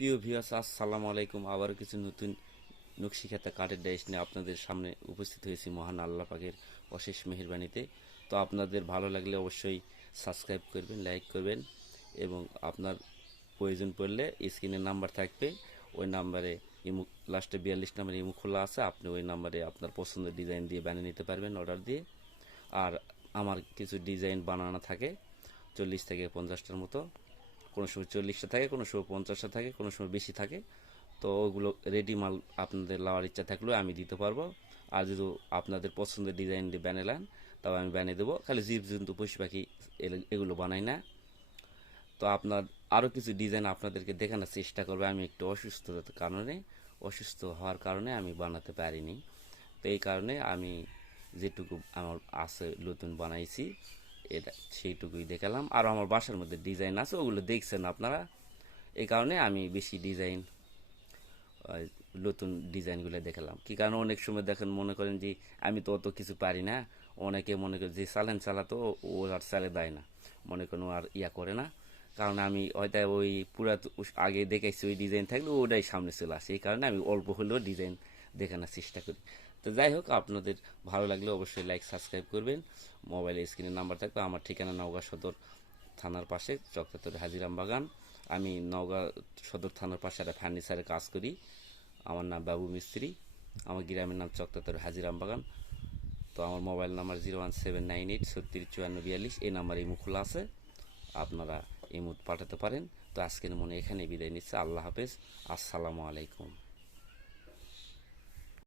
প্রিয় ভিউয়ার্স, আসসালামু আলাইকুম। আবারও কিছু নতুন নকশিকাঁথা কাঠের ডাইস নিয়ে আপনাদের সামনে উপস্থিত হয়েছি মহান আল্লাহ পাকের অশেষ মেহেরবানিতে। তো আপনাদের ভালো লাগলে অবশ্যই সাবস্ক্রাইব করবেন, লাইক করবেন এবং আপনার প্রয়োজন পড়লে স্ক্রিনের নাম্বার থাকবে, ওই নাম্বারে ইমো লাস্টে 42 নাম্বার ইমো খোলা আছে, আপনি ওই নাম্বারে আপনার পছন্দের ডিজাইন দিয়ে বানিয়ে নিতে পারবেন অর্ডার দিয়ে। আর আমার কিছু ডিজাইন বানানো থাকে 40 থেকে 50টার মতো, কোনো সময় 40টা থাকে, কোনো সময় 50টা থাকে, কোনো সময় বেশি থাকে। তো ওগুলো রেডি মাল আপনাদের লওয়ার ইচ্ছা থাকলেও আমি দিতে পারবো। আর যদি আপনাদের পছন্দের ডিজাইন দিয়ে বানালেন তবে আমি বানিয়ে দেবো। খালি জীবজন্তু পশু পাখি এগুলো বানাই না। তো আপনার আরও কিছু ডিজাইন আপনাদেরকে দেখানোর চেষ্টা করবো। আমি একটু অসুস্থ হওয়ার কারণে আমি বানাতে পারিনি। তো এই কারণে আমি যেটুকু আমার আছে নতুন বানাইছি এটা সেইটুকুই দেখালাম। আর আমার বাসার মধ্যে ডিজাইন আছে, ওগুলো দেখছেন আপনারা। এই কারণে আমি বেশি ডিজাইন নতুন ডিজাইনগুলো দেখালাম। কি কারণ অনেক সময় দেখেন মনে করেন যে আমি তো অত কিছু পারি না, অনেকে মনে করে যে চালাতো ও আর চালে দেয় না, মনে করেন ও আর ইয়া করে না। কারণ আমি হয়তো ওই পুরা আগে দেখেছি ওই ডিজাইন থাকলে ওটাই সামনে চলে আসে, এই কারণে আমি অল্প হলেও ডিজাইন দেখানোর চেষ্টা করি। তো যাই হোক, আপনাদের ভালো লাগলে অবশ্যই লাইক সাবস্ক্রাইব করবেন। মোবাইলে স্ক্রিনের নাম্বার থাকবে। আমার ঠিকানা নওগাঁ সদর থানার পাশে চকচাতর হাজিরাম বাগান। আমি নওগাঁ সদর থানার পাশে একটা ফার্নিচারে কাজ করি। আমার নাম বাবু মিস্ত্রি। আমার গ্রামের নাম চকচাতর হাজিরাম বাগান। তো আমার মোবাইল নাম্বার 01798 36 54 42। এই নাম্বার ইমো খোলা আছে, আপনারা ইমো পাঠাতে পারেন। তো আজকের মনে এখানে বিদায় নিচ্ছে। আল্লাহ হাফেজ, আসসালামু আলাইকুম।